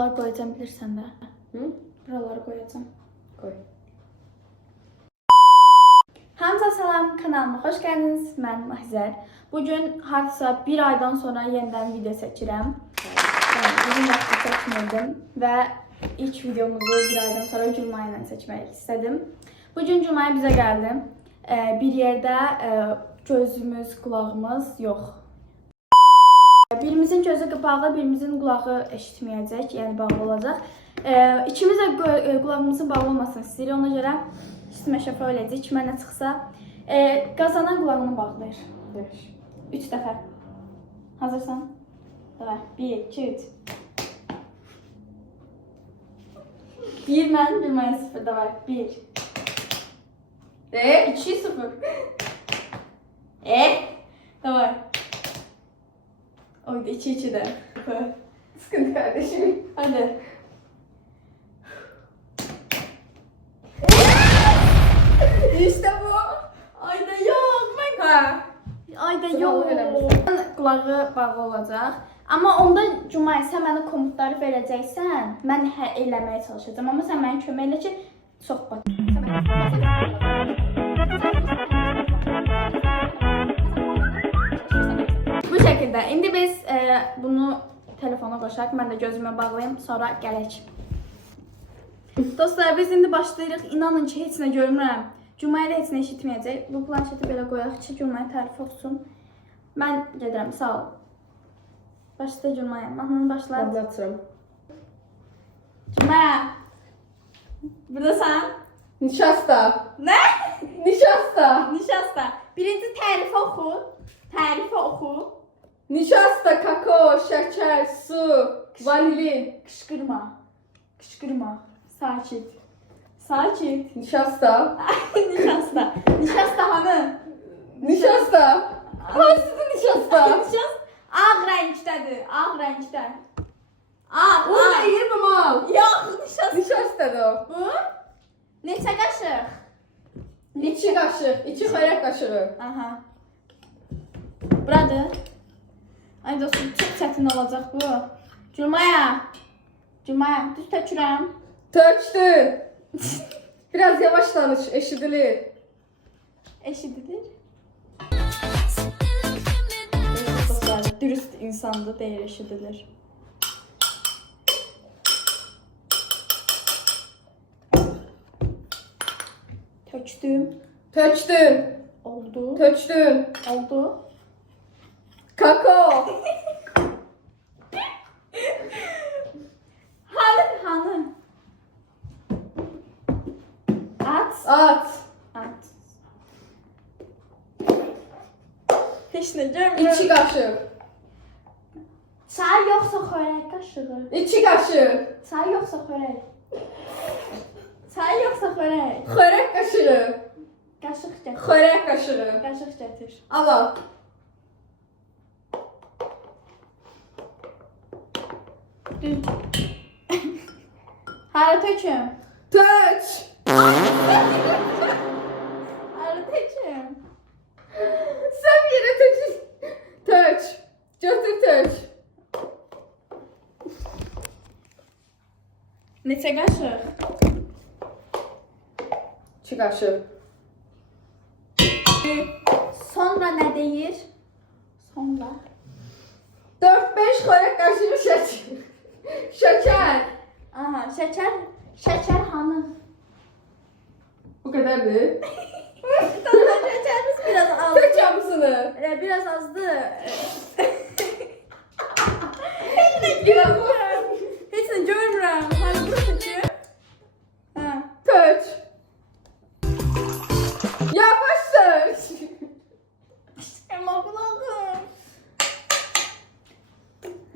Buralar koyacağım bilirsən də. Hı? Buraları koyacağım. Koy. Hamza salam, kanalıma hoş geldiniz. Mən Mahizər. Bugün hardasa bir aydan sonra yenidən video çəkirəm. Bugün vaxtı çəkmirdim və ilk videomuzu bir aydan sonra Cuma ilə çəkmək istədim. Bugün Cuma'ya bizə gəldi. Bir yerdə gözümüz, qulağımız yox. Birimizin gözü qapalı, birimizin qulağı eşitməyəcək, yəni bağlı olacaq. İkimiz də qulağımızın bağlı olmasını istəyirik, ona görə sistemə şəfa eləyəcək. Mənə çıxsa, qazanan qulağını bağlayır. 3 dəfə. Hazırsan? Davay, 1, 2, 3. 1 mən, 1 mənə 0, davay, 1. 2, 0. Davay. Oydu 2-2 de. Sıkıntı kardeşim. Hadi. İşte bu. Ayda yok. Ayda yok. Qulağı bağlı olacaq. Amma onda Cuma'ya sən mənə komutları verəcəksən, mən eləməyə çalışacağam. Amma sən mənə kömək elə ki, sohbət. Bu şəkildə. İndi biz bunu telefona qoşaq. Mən də gözümə bağlayım, sonra gələk. Dostlar, biz indi başlayırıq. İnanın ki, heç nə görmürəm. Cuma'ya da heç nə eşitməyəcək. Bu planşeti belə qoyaq ki, Cuma'ya tərif olsun. Mən gedirəm, sağ ol. Başla Cuma'ya. Mahnını başla. Anlatırım. Cuma'ya. Buradasan. Nişasta. Ne? Nişasta. Nişasta. Birinci tərifi oxu. Tərifi oxu. Nişasta, kakao, şeker, su, vanilin. Qışqırma. Qışqırma. Sakit. Sakit. Nişasta. Nişasta. Nişasta hanı? Nişasta. Hansıdır nişasta? Nişasta. Ağ rəngdədir. Ağ rəngdə. Ağ. O da iyi mi mal? Yox, nişasta. Nişastadır o. Bu? Neçə qaşıq? İçi kaşık, içi xörək kaşığı. Aha. Buradır. Ay dostum, çox çətin olacaq bu. Cuma'ya. Cuma'ya, düz tökürəm. Tökdün. Biraz yavaş danış, eşidilir. Eşidilir. Dürüst insandı, deyir, eşidilir. Tökdüm. Tökdün. Oldu. Tökdün. Oldu. Kakao. Hanı? At. At. At. Heç nə görmürəm. İçi kaşık. Çay yoxsa xörək qaşığı? İçi kaşık. Çay yoxsa xörək? Çay yoxsa xörək? Xörək kaşığı. Qaşıq gətir. Xörək kaşığı. Qaşıq gətir. Al al. Düz. Hara töküm? Tök. Hara töküm? Sen yere tök. Tök. Götür tök. Neçə qaşıq? İçi kaşık. Sonra nə deyir? Sonra. 4-5 xörək kaşığı şeker. Şeker. Aha, şəkər hanı? Bu kadardı. Tamam, şəkərimiz biraz azdı. Tök yapısını. Biraz azdı. Biraz Heç nə görmürəm. Hadi bura tökür. Ha. tök. Yavaş tök. Amma qulağım.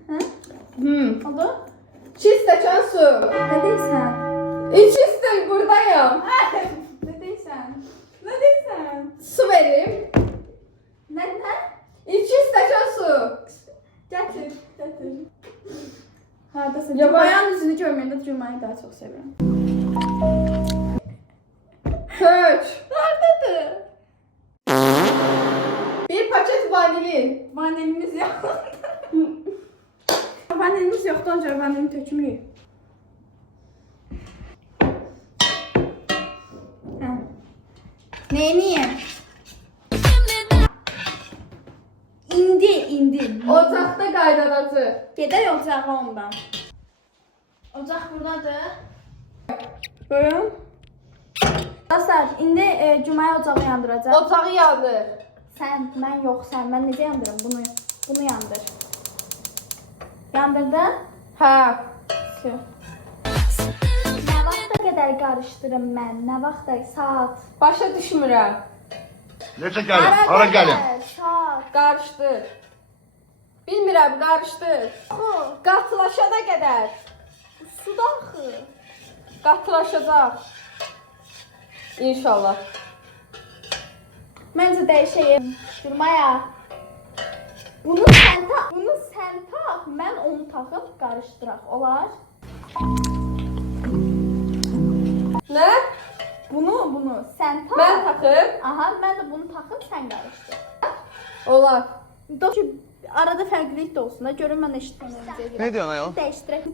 Ha? Oldu? Çiz stəkan su. Nə deyirsən? İç istek buradayım. Nə deyirsən? Nə deyirsən? Su vereyim. Nə? İç stəkan su. Gətir. Hardasın? Yavaş. Cuma'nın üzünü görməyəndə Cuma'yı daha çox sevirəm. Tök. Hardadır? Bir paket vanilin. Vanilimiz yok. Vanilimiz yoxdur, ancaq vanilini tökmürük. Neyini? İndi. Ocaqda qaynadacaq. Gedək ocağa ondan. Ocaq buradadır. Buyurun. Dostlar, indi Cumaya ocağı yandıracaq. Ocağı yanır. Sən, mən yox, sən. Mən necə yandırım? Bunu yandır. Yandırdın? Hə. Nə vaxta qədər qarışdırım mən? Nə vaxta? Saat. Başa düşmürəm. Neçə gəlin? Hara gəlin? Saat. Qarışdır. Bilmirəm, qarışdır. Axı, Qatılaşana qədər. suda axı. Qatılaşacaq. İnşallah. Məncə dəyişəyim. Durmaya. Bunu sən tax, mən onu taxıb qarışdıraq. Olar? Nə? Bunu sən tax. Mən taxım. Aha, mən də bunu taxıb sən qarışdır. Olar. Dolayı arada fərqlilik də olsun da görün mən eşitməyəcəyəm. Ne diyorsun ayol?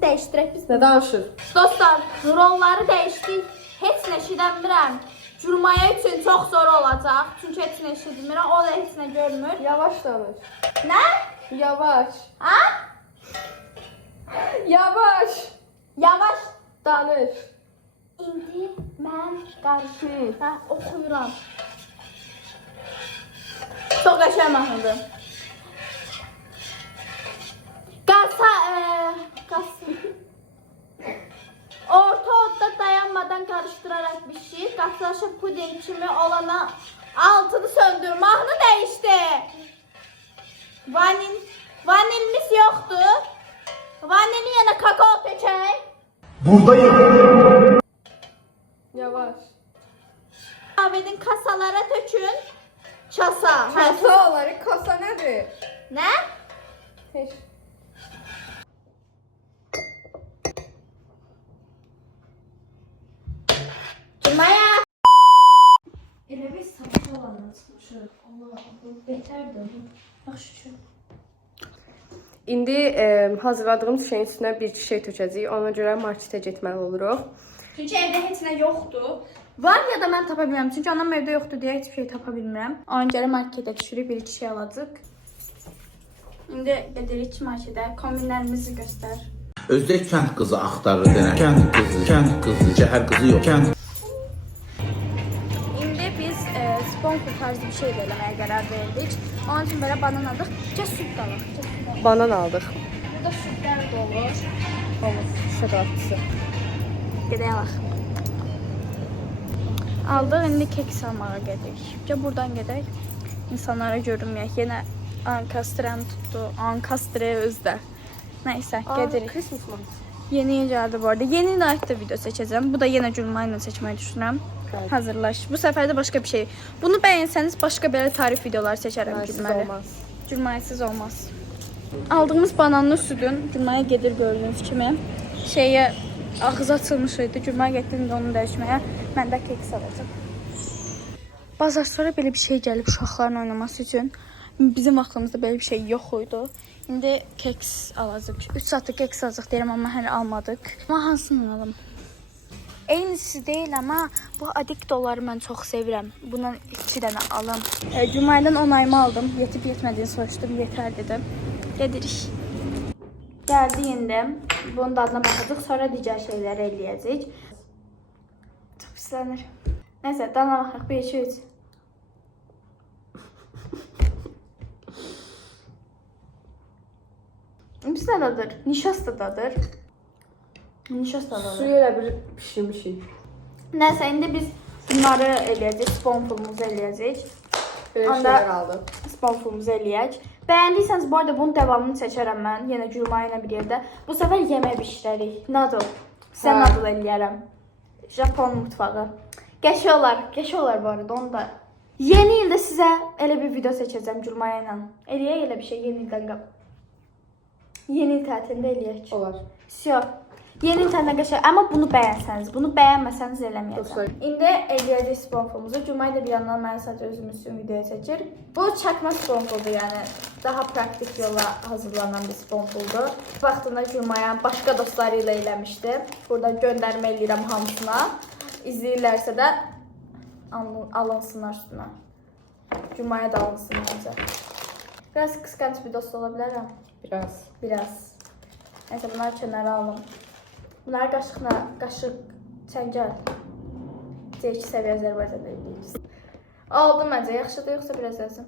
Dəyişdirək biz. Nə danışır? Dostlar, rolları dəyişdik. Heç nə eşidəmirəm. Cürmaya üçün çox zor olacaq. Çünki heç nə eşitmirəm, o da heç nə görmür. Yavaş danış. Nə? Yavaş. Ha? Yavaş. Yavaş. Danış. İndi mən qarışım. Hə, oxuyuram. Çox qəşəng mahnıdır. Orta odda dayanmadan karıştırarak pişir. Katılaşıp puding kimi olana altını söndür. Mahnı değişti. Vanilimiz yoktu. Vanilini yine kakao tökək. Buradayım. Yavaş. Kahvedin kasalara tökün. Çasa. Kasa olar. Kasa nədir? Ne? Heç. Cumaya. Elə bir sabah olanı çıxmışıq. Allah, bu betərdir. Yaxşı. İndi hazırladığımız şeyin üstünə bir çiçək tökəcəyik. Ona görə marketə getməli oluruq. Çünki evdə heç nə yoxdur. Var ya da mən tapa bilmirəm. Çünki anam evdə yoxdur deyə heç bir şey tapa bilmirəm. Ona görə marketə düşürük, bir iki şey alacağıq. İndi gedirik marketə. Kombinlərimizi göstər. Özdə kənd qızı axtarır denən. Kənd qızı, cəhər qızı yox. İndi biz sponkur tarzı bir şey eləməyə qərar verdik. Onun üçün belə banan aldıq. Gəl süd də alaq. Banan aldıq. Burada südlər də olur. Olur. Şokoladçısı. Gedək alaq. Aldıq, indi keks almağa gedirik. Gəl buradan gedək. İnsanlara görünməyək. Yenə Ankastren tutdu. Ankastre özdə. Nəysə, gedirik. Christmas market. Yeni gəldi bu arada. Yeni ilə aid video seçəcəm. Bu da yenə Cülma ilə seçməyi düşünürəm. Bəli. Hazırlaş. Bu səfər də başqa bir şey. Bunu bəyənsəniz başqa belə tarif videoları seçərəm Cülməli. Olmaz. Cülmayısız olmaz. Aldığımız bananlı südün Cülmaya gedir gördüyünüz kimi. Şeyə ağzı açılmış idi. Cülmaya getdim onu dəyişməyə. Mən də keks alacağam. Bazar sonra belə bir şey gəlib uşaqların oynaması üçün. Bizim vaxtımızda belə bir şey yox idi. İndi keks alacağıq. 3 saatda keks alacaq deyirəm amma hələ almadıq. Amma hansını alım? Eynisi deyil amma bu adiktoları mən çox sevirəm. Bundan 2 dənə alım. Cümaydan onayımı aldım. Yetib yetmədiyini soruşdum. Yetər dedim. Gedirik. Gəldi indi. Bunun dadına baxacaq. Sonra digər şeyləri eləyəcək. Çox pislənir. Nəysə, dana baxaq. 1, 2, 3. Bizdə dadır. Nişastadadır. Nişastadadır. Suyu elə bir pişirmişik. Nəysə, indi biz bunları eləyəcək. Sponfulumuzu eləyəcək. Belə Onda- şeylər aldıq. Sponfulumuzu eləyək. Bəyəndiysəniz bu arada bunun davamını çəkərəm mən. Yenə Cülma ilə bir yerdə. Bu səfər yemək bişirərik. Noodle. Sizə Hə. noodle eləyərəm. Japon mutfağı. Qəşə olar bu arada onu da. Yeni ildə sizə elə bir video seçəcəm Cülma ilə. Eləyək elə bir şey yeni ildən qab. Yeni il tətilində eləyək. Olar. Всё. Yeni internet qəşəng, amma bunu bəyənsəniz, bunu bəyənməsəniz eləməyəcəm. Dostlar. İndi eləyəcək sponfumuzu. Cümay da bir yandan mənim sadəcə özüm üçün videoya çəkir. Bu çəkmə sponfuldur, yəni daha praktik yolla hazırlanan bir sponfuldur. Vaxtında Cümaya başqa dostları ilə eləmişdi. Burada göndərmə eləyirəm hamısına. İzləyirlərsə də alınsınlar üstünə. Cümaya da alınsın məncə. Biraz qısqanc bir dost ola bilərəm. Biraz. Neyse bunları kənara alın. Bunları qaşıq, çəngəl. C2 səviyyə Azərbaycanda edirik. Aldım məncə, yaxşıdır, yoxsa biraz yazım.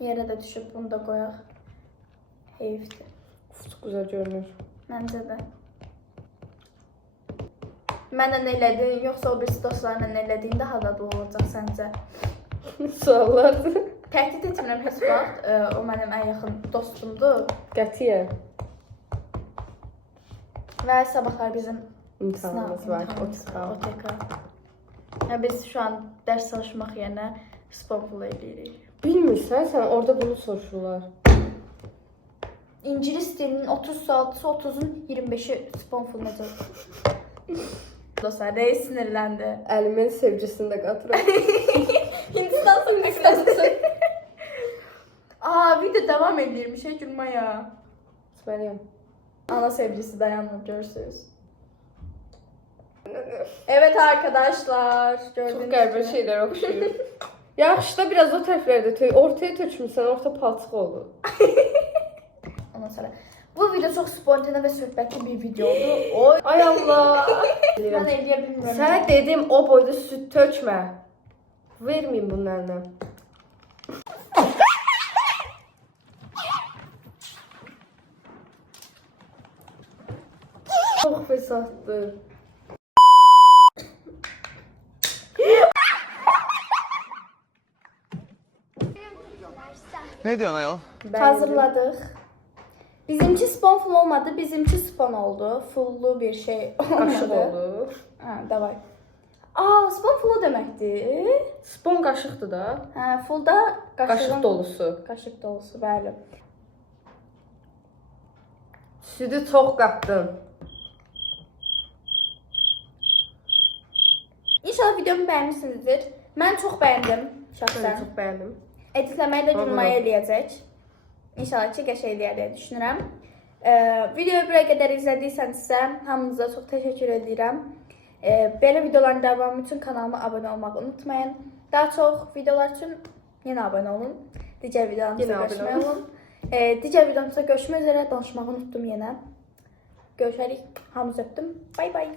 Yerə də düşüb, bunu da qoyaq. Heyifdir. Çox güzel görünür. Məncə də. Mənlə nə elədin, yoxsa o birisi dostlarla nə elədiyin daha da bu olacaq səncə? Suallardır. Təhdid etmirəm heç vaxt, o mənim ən yaxın dostumdur. Qətiyyən. Və sabahlar bizim İmtahanımız var. OTK. Ya biz şu an dərs çalışmaq yerinə sponful eləyirik. Bilmirsən, sən orada bunu soruşurlar. İngilis dilinin 30 sualtısı, 30'un 25'i sponful necə? Dostlar, reis sinirləndi. Əlimin sevgisini də qatıram. Hindistan sınırlıqlasın. Video devam edirmiş, Cümaya. Mənəm. Ana sevgisi dayanmır, görürsünüz. Evet arkadaşlar, Çox gördüğünüz qəribə gibi. şeylər oxşuyur. Yaxşı da biraz o tərəflərdə ortaya tökmüsən, orta palçıq olur. Ondan sonra bu video çox spontane və söhbətli bir video oldu. Oy, Ay Allah. mən eləyə bilmirəm. Sənə dedim o boyda süd tökmə. Verməyim bunun əlinə. Çox fesatdır. Ne diyorsun ayol? Hazırladık. Bizimki sponful olmadı, bizimki spon oldu. Fullu bir şey olmadı. Qaşıq oldu. Ha, davay. Sponfulu deməkdir. Spon qaşıqdır da. Hə, fulda Qaşıq dolusu. Qaşıq dolusu, bəli. Südü çox qatdın. İnşallah videomu bəyənmisinizdir. Mən çox bəyəndim Mən şəxsən. çox bəyəndim. Editləməyi də Cümaya eləyəcək. İnşallah ki, qəşəng eləyər deyə düşünürəm. Videoyu buraya qədər izlədiysenizsə, hamınıza çox təşəkkür edirəm. Belə videoların davamı üçün kanalıma abunə olmağı unutmayın. Daha çox videolar üçün yenə abunə olun. Digər videolarımızda görüşmək olun. Digər videomuzda görüşmək üzrə, danışmağı unutdum yenə. Görüşərik. Hamınızı öpdüm. Bay bay.